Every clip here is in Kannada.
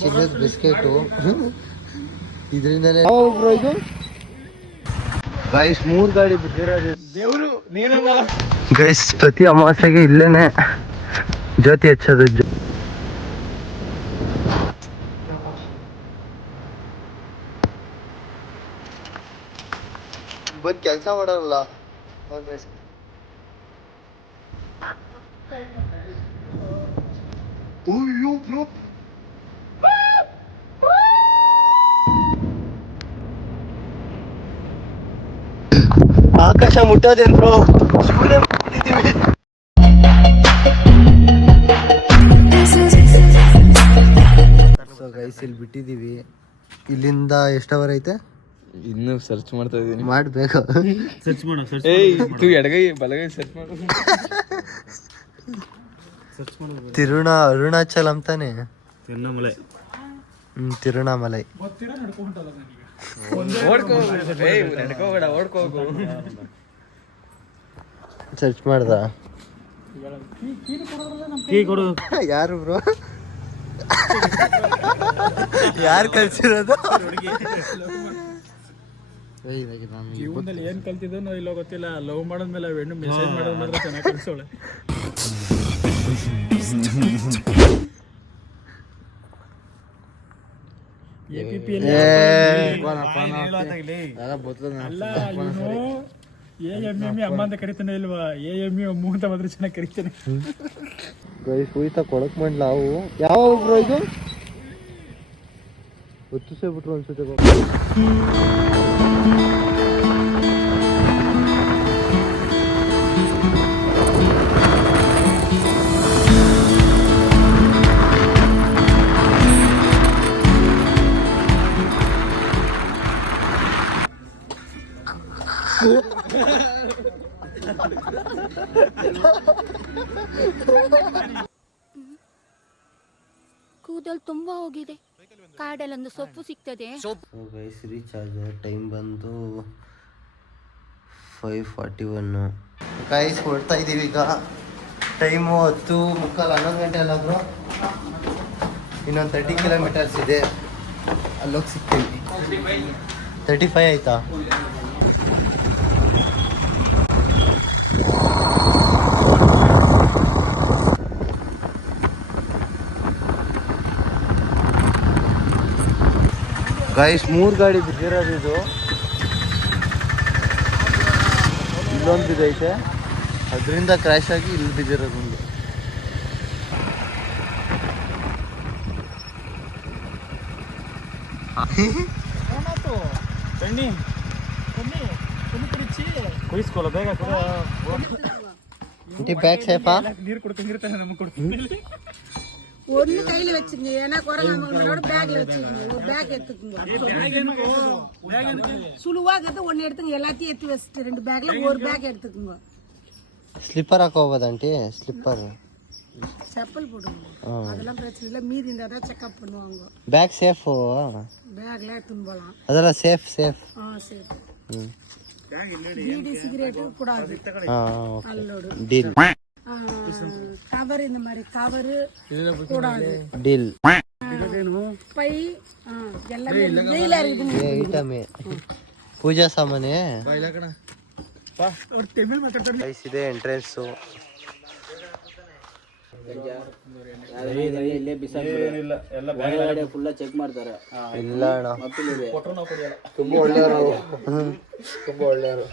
ಚಿನ್ನದ ಬಿಸ್ಕೆಟು ಇದರಿಂದಲೇ ಗೈಸ್ 3 ಗಾಡಿ ಬಿಟ್ಟಿರೋದು ದೇವರು ನೀನಲ್ಲ ಗೈಸ್. ಪ್ರತಿ ಅಮಾವಾಸ್ಯೆಗೆ ಇಲ್ಲೇನೆ ಜ್ಯೋತಿ ಹಚ್ಚೋದು. ಬಂದು ಕೆಲಸ ಮಾಡಲ್ಲ. ಆಕಾಶ ಮುಟ್ಟೋದೇನ್ರು ಸೊ ಗೈಸ್ ಇಲ್ಲಿ ಬಿಟ್ಟಿದೀವಿ. ಇಲ್ಲಿಂದ ಎಷ್ಟು ಅವರ್ ಐತೆ? ಇನ್ನು ಸರ್ಚ್ ಮಾಡ್ತಾ ಇದೀನಿ. ಮಾಡ್ಬೇಕು. ಸರ್ಚ್ ಮಾಡು. ಎಡಗೈ ಬಲಗೈ ಸರ್ಚ್ ಮಾಡು. ಅರುಣಾಚಲಂ ತಾನೆ? ತಿರುವಣ್ಣಾಮಲೈ. ತಿರುವಣ್ಣಾಮಲೈ. ಸರ್ಚ್ ಮಾಡ್ದ ಯಾರು ಬ್ರೋ? ಯಾರು ಕಳ್ಸಿರೋದು? ಜೀವನದಲ್ಲಿ ಏನ್ ಕಲ್ತಿದ್ದೋ ಇಲ್ಲೋ ಗೊತ್ತಿಲ್ಲ. ಲವ್ ಮಾಡೋದ್ಮೇಲೆ ಹೆಣ್ಣು ಮೆಸೇಜ್ ಮಾಡೋದ್ ಮಾತ್ರ ಚೆನ್ನಾಗಿ ಕಳ್ಸೋಳೆ. ಅಮ್ಮ ಅಂತ ಕರಿತಾನೆ ಇಲ್ವಾ? ಅಮ್ಮ ಅಂತ ಮಾತ್ರ ಚೆನ್ನಾಗಿ ಕರಿತಾನೆ. ಹೋಯ್ತಾ ಕೊಡಕ್ ಮಾಡ್ಲ ಅವು ಯಾವ ಬ್ರೋ? ಇದು ಹೊತ್ತು ಸೇಬಿಟ್ರು ಅನ್ಸುತ್ತೆ. ಕೂದಲು ತುಂಬಾ ಹೋಗಿದೆ. ಕಾಡಲ್ಲೊಂದು ಸೊಪ್ಪು ಸಿಗ್ತದೆ. ಗೈಸ್ ರೀಚಾರ್ಜ್ ಟೈಮ್ ಬಂದು 5:41. ಗೈಸ್ ಹೊಡ್ತಾ ಇದೀವಿ ಈಗ. ಟೈಮು 10:45 11 ಗಂಟೆ ಅಲ್ಲ ಬ್ರೋ? ಇನ್ನೊಂದು 30 ಕಿಲೋಮೀಟರ್ಸ್ ಇದೆ. ಅಲ್ಲೋಗಿ ಸಿಗ್ತೀವಿ. 35 ಆಯ್ತಾ? ಗೈಸ್ 3 ಗಾಡಿ ಬಿದ್ದಿರೋದು. ಇದು ಇಲ್ಲೊಂದು ಬಿದ್ದೈತೆ, ಅದರಿಂದ ಕ್ರ್ಯಾಶ್ ಆಗಿ ಇಲ್ಲಿ ಬಿದ್ದಿರೋದು ಒಂದು. ಬ್ಯಾಗ್ ಸೇಫಾ? ನೀರು ಕೊಡ್ಕೊಂಡಿರ್ತಾನೆ, ನಮಗೆ ಕೊಡ್ತೀನಿ. ஒன்னு கையில வச்சுங்க, ஏன்னா குரங்காமங்களோட பேக்ல வச்சுக்கோங்க. ஒரு பேக் எடுத்துக்கோங்க. சுழுவாகிறது ஒன்னு எடுத்துங்க. எல்லாத்தையும் எடுத்து வச்சுட்டு 2 பேக்ல ஒரு பேக் எடுத்துக்கோங்க. ಸ್ಲಿಪ್ಪರ್ ಹಾಕೋಬೋದ ಆಂಟಿ? ಸ್ಲಿಪ್ಪರ್ செப்பல் போடுங்க. அதெல்லாம் பிரச்சனை இல்லை. மீதி இருந்தால் தான் செக்அப் பண்ணுவாங்க. Bag safe? பேக்ல எடுத்துன்னு போகலாம். ಅದೆಲ್ಲ ಸೇಫ್. சேஃப். பீடி சிகரெட்டு கூடாது. அல்லோடு ಡೀಲ್. கவர், இந்த மாதிரி கவர் கூடாது. ಡೀಲ್. பை எல்லாமே வெயிலா இருக்குது. ಐಟಮೇ ಪೂಜಾ ಸಾಮಾನೇ. ಇದೆ ಎಂಟ್ರೆನ್ಸು. ಚೆಕ್ ಮಾಡ್ತಾರೆ. ಇಲ್ಲ ಅಣ್ಣ, ತುಂಬಾ ಒಳ್ಳೆಯವರು. ತುಂಬಾ ಒಳ್ಳೆಯವರು.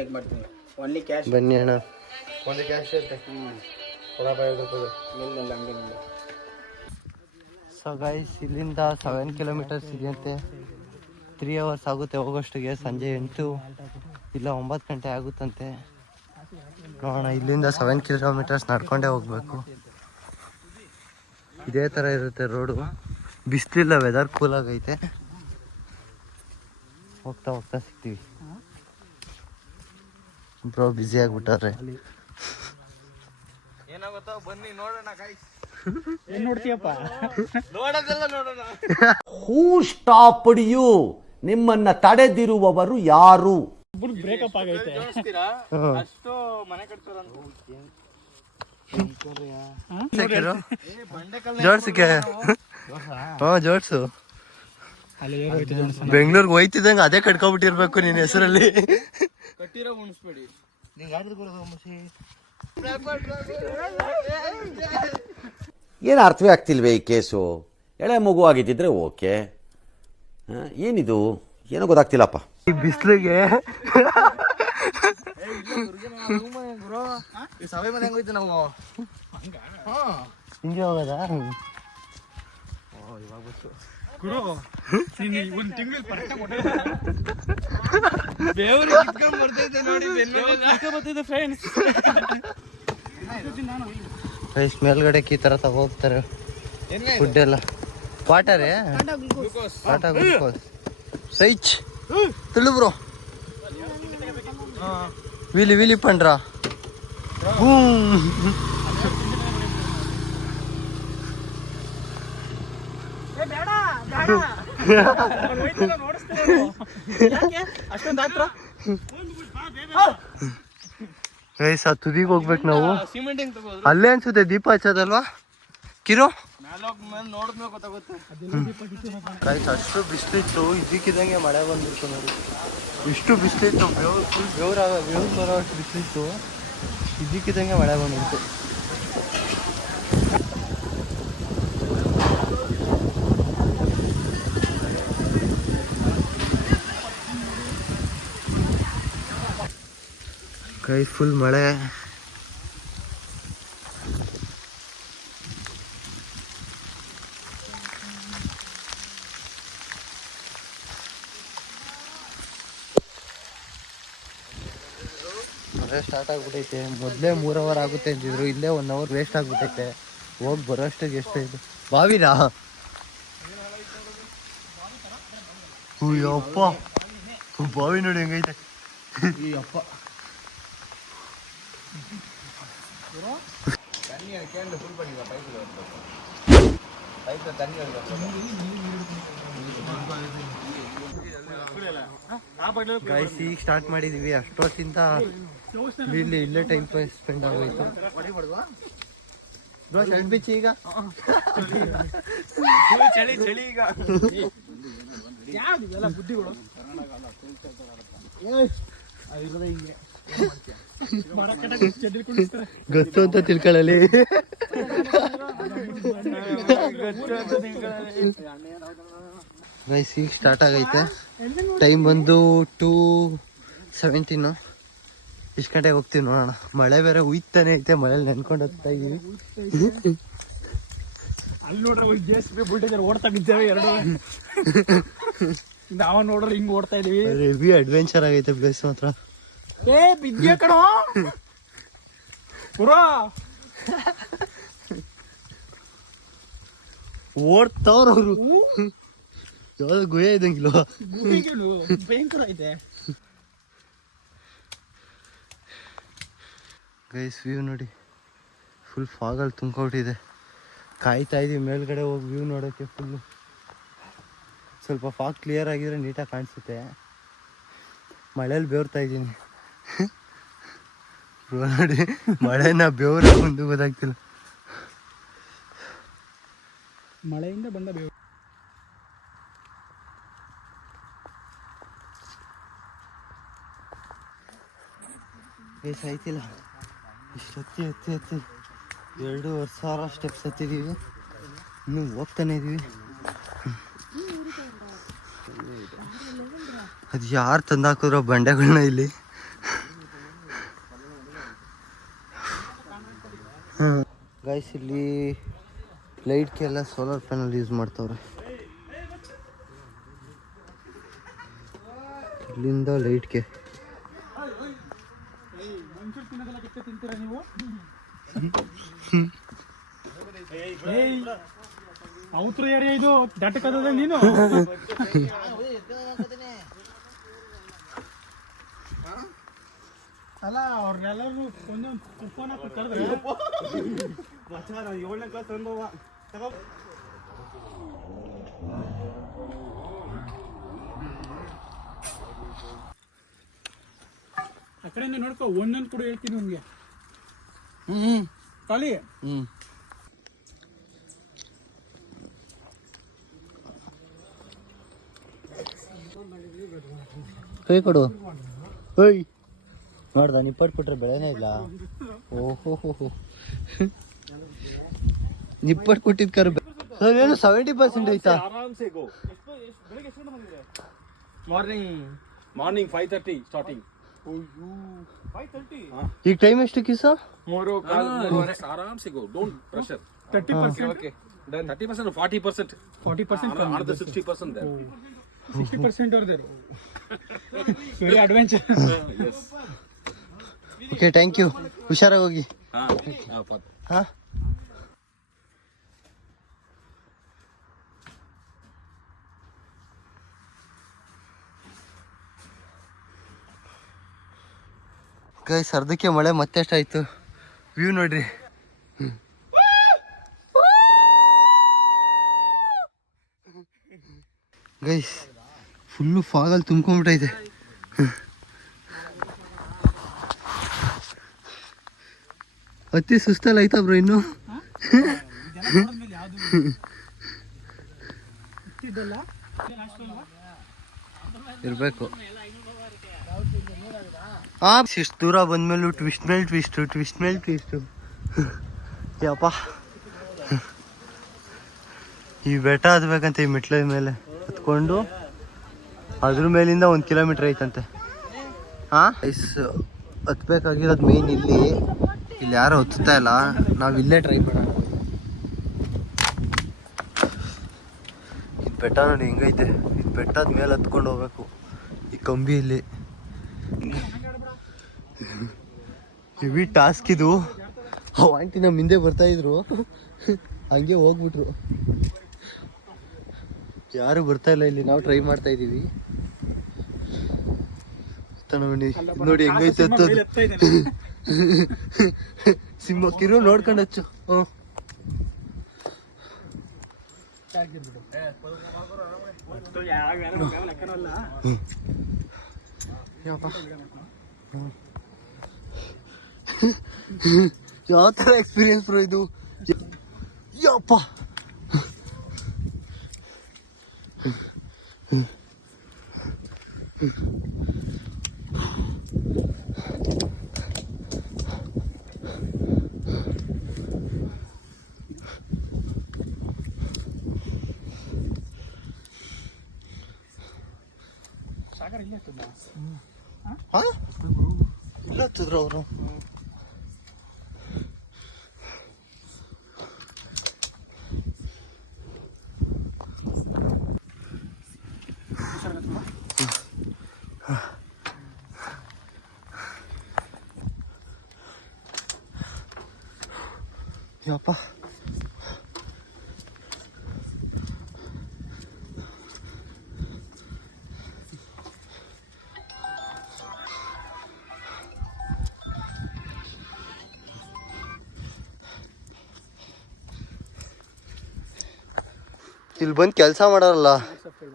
ಚೆಕ್ ಮಾಡ್ತೀನಿ. Only cash. ಬನ್ನಿ ಅಣ್ಣ. ಒಂದು ಕ್ಯಾಶ್ ಇರುತ್ತೆ. ಸೊ ಗೈಸ್ ಇಲ್ಲಿಂದ 7 ಕಿಲೋಮೀಟರ್ಸ್ ಇದೆಯಂತೆ. 3 ಅವರ್ಸ್ ಆಗುತ್ತೆ ಹೋಗೋಷ್ಟಿಗೆ. ಸಂಜೆ 8 ಇಲ್ಲ 9 ಗಂಟೆ ಆಗುತ್ತಂತೆ. ನೋಡೋಣ. ಇಲ್ಲಿಂದ 7 ಕಿಲೋಮೀಟರ್ಸ್ ನಡ್ಕೊಂಡೇ ಹೋಗ್ಬೇಕು. ಇದೇ ಥರ ಇರುತ್ತೆ ರೋಡು. ಬಿಸಿಲಿಲ್ಲ, ವೆದರ್ ಕೂಲ್ ಆಗೈತೆ. ಹೋಗ್ತಾ ಹೋಗ್ತಾ ಸಿಗ್ತೀವಿ. Bro busy ಆಗಿಬಿಟ್ಟಾರೆ. ಏನಾಗುತ್ತೋ ಬನ್ನಿ ನೋಡೋಣ ಗೈಸ್. ಏನ್ ನೋಡ್ತೀಯಪ್ಪ? ನೋಡೋದೆಲ್ಲ ನೋಡೋಣ. ಹೂ ಸ್ಟಾಪ್ಡ್ ಯು? ನಿಮ್ಮನ್ನ ತಡೆದಿರುವವರು ಯಾರು? ಬ್ರೇಕಪ್ ಆಗೈತೆ. ಅಷ್ಟು ಮನೆ ಕಟ್ತಾರಂತ. ಜೋಡ್ಸಿಕೆ ಹಾ ಜೋಡ್ಸು. ಅಲ್ಲಿ ಏರ್ ಹೋಯ್ತು ಜೋಡಿಸೋಣ. ಬೆಂಗ್ಳೂರ್ಗೆ ಹೋಯ್ತಿದ್ದಂಗೆ ಅದೇ ಕಟ್ಕೊಬಿಟ್ಟಿರ್ಬೇಕು ನಿನ್ನ ಹೆಸರಲ್ಲಿ. ಕಟ್ಟಿರೋ ಉಣಿಸ್ಬೇಡಿ. ಏನು ಅರ್ಥವೇ ಆಗ್ತಿಲ್ವೇ ಈ ಕೇಸು? ಎಳೆ ಮಗು ಆಗಿದ್ದಿದ್ರೆ ಓಕೆ, ಏನಿದು ಏನೋ ಗೊತ್ತಾಗ್ತಿಲ್ಲಪ್ಪ. ಈ ಬಿಸಿಲಿಗೆ ಸಭೆ ಮನೆ ಹೆಂಗೋಯ್ತು ನಾವು ಹಿಂಗೆ ಹೋಗೋದಾ? ಗುರು ಒಂದು ತಿಂಗಳು ಬೇವ್ರು ಕಿತ್ಕೊಂಡ್ ಬರ್ತೈತೆ ನೋಡಿ ಬರ್ತಿದ್ದೆ ಫ್ರೆಂಡ್ಸ್. ರೈಸ್ ಮೇಲ್ಗಡೆ ಈ ಥರ ತಗೋಗ್ತಾರೆ ಫುಡ್ ಎಲ್ಲ. ವಾಟರೇ ಟಾಟಾ ಗ್ಲೂಕೋಸ್ ರೈಚ್ ತಿಳು ಬ್ರೋ. ವೀಲಿ ವೀಲಿ ಪಂಡ್ರಾ ಅಷ್ಟೊಂದು ಹತ್ರ ರೈಸ್ ಆ ತುದಿಗೆ ಹೋಗ್ಬೇಕು ನಾವು. ಸಿಮೆಂಟ್ ಹೆಂಗ್ ತಗೋದ್ರು? ಅಲ್ಲೇ ಅನ್ಸುತ್ತೆ ದೀಪ ಹಚ್ಚೋದಲ್ವಾ ಕಿರೋ? ಮೇಲೆ ನೋಡಿದ್ಮೇಲೆ ಗೊತ್ತಾಗುತ್ತೆ. ರೈಸ್ ಅಷ್ಟು ಬಿಸಿಲಿತ್ತು, ಇದ್ದಕ್ಕಿದ್ದಂಗೆ ಮಳೆ ಬಂದ್ಬಿಡ್ತು ನೋಡಿ. ಇಷ್ಟು ಬಿಸಿಲಿತ್ತು, ಫುಲ್ ಬೆವ್ರು ಬರೋ ಅಷ್ಟು ಬಿಸಿಲಿತ್ತು, ಇದ್ದಕ್ಕಿದ್ದಂಗೆ ಮಳೆ ಬಂದ್ಬಿಡ್ತು. ಕೈ ಫುಲ್ ಮಳೆ. ಮಳೆ ಸ್ಟಾರ್ಟ್ ಆಗ್ಬಿಟ್ಟೈತೆ. ಮೊದಲೇ 3 ಅವರ್ ಆಗುತ್ತೆ ಅಂತಿದ್ರು, ಇಲ್ಲೇ 1 ಅವರ್ ವೇಸ್ಟ್ ಆಗ್ಬಿಟ್ಟೈತೆ. ಹೋಗಿ ಬರೋಷ್ಟಿಗೆ ಎಷ್ಟು ಇದು ಬಾವಿನಾ? ಅಪ್ಪ ಬಾವಿ ನೋಡಿ ಹೆಂಗೈತೆ. ಅಪ್ಪ ಗೈಸ್ ಈಗ ಸ್ಟಾರ್ಟ್ ಮಾಡಿದೀವಿ. ಅಷ್ಟೊತ್ತಿಂದ ಇಲ್ಲೇ ಟೈಮ್ ಸ್ಪೆಂಡ್ ಆಗೋಯ್ತು. ಬ್ರೋ ಶರ್ಟ್ ಬಿಚ್ಚಿ ಈಗ. ಚಳಿ ಚಳಿ ಈಗ ಯಾವ್ದಿವೆಲ್ಲ ಬುದ್ಧಿಗಳು ಹಿಂಗೆ ಗೊತ್ತು ಅಂತ ತಿಳ್ಕೊಳ್ಳಲಿ. ಗೈಸ್ ಈಗ ಸ್ಟಾರ್ಟ್ ಆಗೈತೆ. ಟೈಮ್ ಬಂದು 2:17. ಇಷ್ಟು ಗಂಟೆಗೆ ಹೋಗ್ತೀವಿ ನೋಡೋಣ. ಮಳೆ ಬೇರೆ ಹುಯ್ತಾನೆ ಐತೆ, ಮಳೇಲಿ ನೆನ್ಕೊಂಡು ಹೋಗ್ತಾ ಇದೀವಿ. ಅಲ್ಲಿ ನೋಡ್ರೆ ಬುಲ್ಡೇಜರ್ ಓಡ್ತಾ ಬಿದ್ದೇವೆ ಎರಡು. ನಾವು ನೋಡ್ರೆ ಹಿಂಗ್ ಓಡ್ತಾ ಇದೀವಿ. ಹೆವಿ ಅಡ್ವೆಂಚರ್ ಆಗೈತೆ ಪ್ಲೇಸ್ ಮಾತ್ರ. ಏ ಬಿದ್ದಿಯ ಕಣೋ ಪುರಾ ಓಡ್ತಾವ್ರ ಅವರು. ಯಾವ್ದು ಗುಹೆ ಇದ್ದಂಗಿಲ್ವಾ? ಭಯಂಕರ ಐತೆ. ಗೈಸ್ ವ್ಯೂ ನೋಡಿ, ಫುಲ್ ಫಾಗಲ್ಲಿ ತುಂಬಿಕೊಂಡಿದೆ. ಕಾಯ್ತಾ ಇದೀವಿ ಮೇಲ್ಗಡೆ ಹೋಗಿ ವ್ಯೂ ನೋಡೋಕ್ಕೆ. ಫುಲ್ಲು ಸ್ವಲ್ಪ ಫಾಗ್ ಕ್ಲಿಯರ್ ಆಗಿದ್ರೆ ನೀಟಾಗಿ ಕಾಣಿಸುತ್ತೆ. ಮಳೇಲಿ ಬೆವರ್ತಾ ಇದ್ದೀನಿ ನೋಡಿ. ಮಳೆನ ಬೆವರ ಮುಂದೆ ಗೊತ್ತಾಗ್ತಿಲ್ಲ. ಮಳೆಯಿಂದ ಬಂದ ಬೇವು. ಗೈಸ್ ಆಯ್ತಿಲ್ಲ, ಇಷ್ಟು ಹತ್ತಿ 2,500 ಸ್ಟೆಪ್ಸ್ ಹತ್ತಿದ್ದೀವಿ. ಇನ್ನೂ ಹೋಗ್ತಾನೆ ಇದೀವಿ. ಅದು ಯಾರು ತಂದಾಕಿದ್ರೋ ಬಂಡೆಗಳನ್ನ ಇಲ್ಲಿ. ಗೈಸ್ ಇಲ್ಲಿ ಲೈಟ್ಗೆಲ್ಲ ಸೋಲಾರ್ ಪ್ಯಾನಲ್ ಯೂಸ್ ಮಾಡ್ತವ್ರೆ. ಇಲ್ಲಿಂದ ಲೈಟ್ಗೆ ತಿಂತೀರಾ ನೀವು? ಔತ್ರ ಏರಿಯಾ ಇದು. ದಟ್ಟಕದ ನೀನು ಅಲ್ಲ ಅವ್ರನ್ನೆಲ್ಲರೂ ಒಂದೊಂದು ಫೋನ್ ಹಾಕಿ ಕರೆದ್ರೆ 7ನೇ ಕ್ಲಾಸ್ ಅನುಭವ. ಆ ಕಡೆಯಿಂದ ನೋಡ್ಕೊ, ಒಂದೊಂದು ಕೂಡ ಹೇಳ್ತೀನಿ ನಿಮ್ಗೆ. ಖಾಲಿ ಕೈ ಕೊಡು. ಓಯ್ ನೋಡ್ದ ನಿಪ್ಪಟ್ಬಿಟ್ರೆ ಬೆಳೆನೇ ಇಲ್ಲ. ಓಹೋ ನಿಪ್ಪಟ್ಟು ಕೊಟ್ಟಿದ್ ಕರು ಸರ್ ಏನು 70% ಐತಾ? Morning 5:30 starting. ಈಗ ಟೈಮ್ ಎಷ್ಟು ಕಿಸ? ಆರಾಮ್ಸೆ ಗೋ, don't pressure. 30%. Okay. 30% 40%. 40% another 60% there. 60% are there. Very adventure. Yes. Okay thank you. ಹುಷಾರಾಗಿ ಹೋಗಿ. ಹಾ ಗೈಸ್ ಅರ್ಧಕ್ಕೆ ಮಳೆ ಮತ್ತೆ ಎಷ್ಟಾಯ್ತು. ವ್ಯೂ ನೋಡ್ರಿ. ಗೈಸ್ ಫುಲ್ಲು ಫಾಗಲ್ಲಿ ತುಂಬ್ಕೊಂಡ್ಬಿಟ್ಟೈತೆ. ಅತಿ ಸುಸ್ತಲ್ಲ ಐತಾ ಬ್ರೋ ಇನ್ನು. ಇರ್ಬೇಕು. ಇಷ್ಟು ದೂರ ಬಂದ್ಮೇಲೂ ಟ್ವಿಸ್ಟ್ ಮೇಲೆ ಟ್ವಿಸ್ಟು. ಯಪ್ಪ ಈ ಬೆಟ್ಟ ಹತ್ಬೇಕಂತ ಈ ಮೆಟ್ಲ ಮೇಲೆ ಹತ್ಕೊಂಡು ಅದ್ರ ಮೇಲಿಂದ 1 ಕಿಲೋಮೀಟ್ರ್ ಐತಂತೆ. ಹತ್ಬೇಕಾಗಿರೋದು ಮೇನ್ ಇಲ್ಲಿ ಯಾರು ಹತ್ತುತ್ತಾ ಇಲ್ಲ, ನಾವು ಇಲ್ಲೇ ಟ್ರೈ ಮಾಡೋಣ. ಇದು ಬೆಟ್ಟ ನೋಡಿ ಹೆಂಗೈತೆ. ಇದು ಬೆಟ್ಟದ ಮೇಲೆ ಹತ್ಕೊಂಡು ಹೋಗ್ಬೇಕು ಈ ಕಂಬಿಯಲ್ಲಿ. ಹೆವಿ ಟಾಸ್ಕ್ ಇದು. ಆಂಟಿ ನಮ್ಮ ಹಿಂದೆ ಬರ್ತಾಯಿದ್ರು, ಹಂಗೆ ಹೋಗ್ಬಿಟ್ರು. ಯಾರು ಬರ್ತಾ ಇಲ್ಲ ಇಲ್ಲಿ, ನಾವು ಟ್ರೈ ಮಾಡ್ತಾ ಇದ್ದೀವಿ. ನೋಡಿ ಹೆಂಗೈತೆ ಹತ್ತೋದು. ಸಿಂಹಕ್ಕಿರು ನೋಡ್ಕೊಂಡು ಹಚ್ಚು. ಯಾವ ಥರ ಎಕ್ಸ್ಪೀರಿಯನ್ಸ್ ಬ್ರೋ ಇದು. ಯಪ್ಪ ಇಲ್ಲ ಹತ್ತಿದ್ರು ಅವರು. ಯಪ್ಪ ಇಲ್ಲಿ ಬಂದು ಕೆಲಸ ಮಾಡೋರಲ್ಲ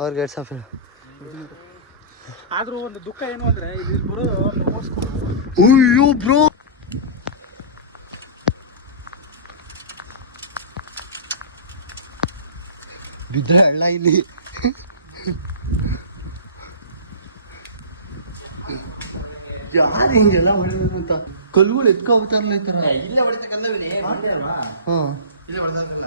ಅವ್ರಿಗೆ ಎರಡು ಸಾವಿರ. ಆದ್ರೂ ಒಂದು ದುಃಖ ಏನು ಅಂದ್ರೆ ಇಲ್ಲಿ ಬರೋದು ಅಯ್ಯೋ ಬ್ರೋ, ಬಿದ್ರೆ ಹಳ್ಳ ಇಲ್ಲಿ. ಯಾರು ಹಿಂಗೆಲ್ಲ ಹೊಡೆದ್ರು ಅಂತ ಕಲ್ಲುಗಳು ಎತ್ಕೋತಾರಲ್ಲ ಈ ಥರ. ಇಲ್ಲೇ ಹೊಡಿತಕ್ಕಂಥವಿಲ್ಲ. ಹಾಂ ಇಲ್ಲೇ ಹೊಡೆದಲ್ಲ.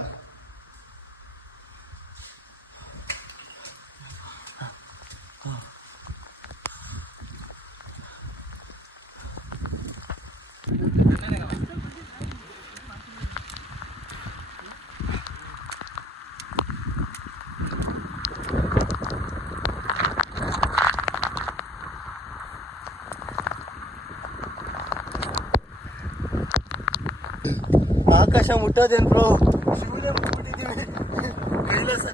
ಆಕಾಶ ಮುಟ್ಟೋದೇನು ಬ್ರೋ, ಶಿವನೇ ಮುಟ್ಬಿಟ್ಟಿದ್ದೀವಿ.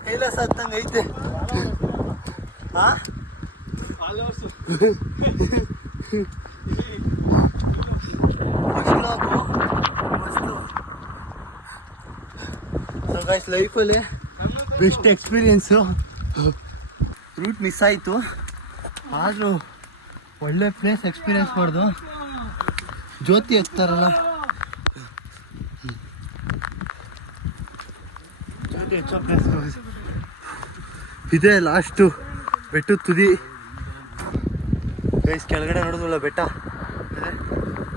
ಕೈಲಾಸ ಹತ್ತಂಗೆ ಐತೆ. ಸೊ ಗೈಸ್ ಲೈಫಲ್ಲಿ ಬೆಸ್ಟ್ ಎಕ್ಸ್ಪೀರಿಯನ್ಸು. ರೂಟ್ ಮಿಸ್ ಆಯಿತು, ಆದರೂ ಒಳ್ಳೆ ಪ್ಲೇಸ್ ಎಕ್ಸ್ಪೀರಿಯನ್ಸ್ ಮಾಡ್ದು. ಜ್ಯೋತಿ ಹಚ್ತಾರಲ್ಲ, ಜ್ಯೋತಿ ಹಚ್ಚೋ ಪ್ಲೇಸ್ ಇದೇ ಲಾಸ್ಟು ಬೆಟ್ಟದ ತುದಿ. ಗೈಸ್ ಕೆಳಗಡೆ ನೋಡಿದ್ವಲ್ಲ ಬೆಟ್ಟ,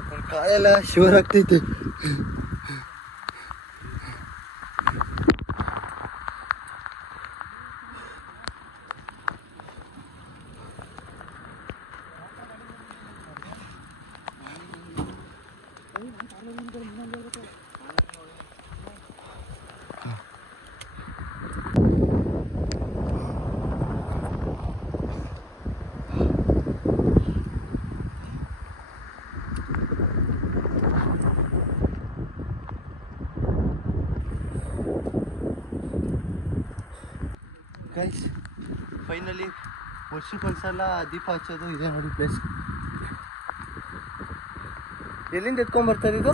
ನನ್ನ ಕಾಲೆಲ್ಲ ಶಿವರ್ ಆಗ್ತೈತಿ. ಗೈಸ್ ಫೈನಲಿ ವರ್ಷಕ್ಕೊಂದ್ಸಲ ದೀಪ ಹಚ್ಚೋದು ಇದೆ ನೋಡಿ ಪ್ಲೇಸ್. ಎಲ್ಲಿಂದ ಎತ್ಕೊಂಡ್ಬರ್ತಾರೆ ಇದು?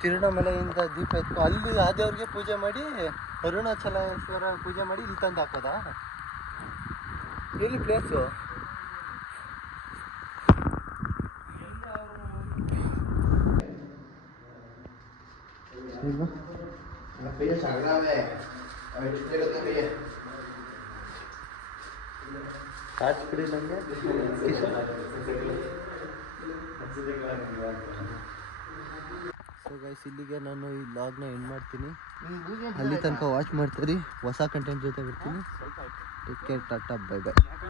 ತಿರುವಣ್ಣಾಮಲೆಯಿಂದ ದೀಪ ಅಲ್ಲಿ ಆ ದೇವ್ರಿಗೆ ಪೂಜೆ ಮಾಡಿ ಅರುಣಾಚಲೇಶ್ವರ ಪೂಜೆ ಮಾಡಿ ಇಲ್ಲಿ ತಂದು ಹಾಕೋದಾ? ಎಲ್ಲಿ ಪ್ಲೇಸು? ಸೊ ಗೈಸ್ ಇಲ್ಲಿಗೆ ನಾನು ಈ ವ್ಲಾಗ್ನ ಎಂಡ್ ಮಾಡ್ತೀನಿ. ಅಲ್ಲಿ ತನಕ ವಾಚ್ ಮಾಡ್ತೀರಿ. ಹೊಸ ಕಂಟೆಂಟ್ ಜೊತೆ ಬರ್ತೀನಿ. Take care, Tata, bye bye.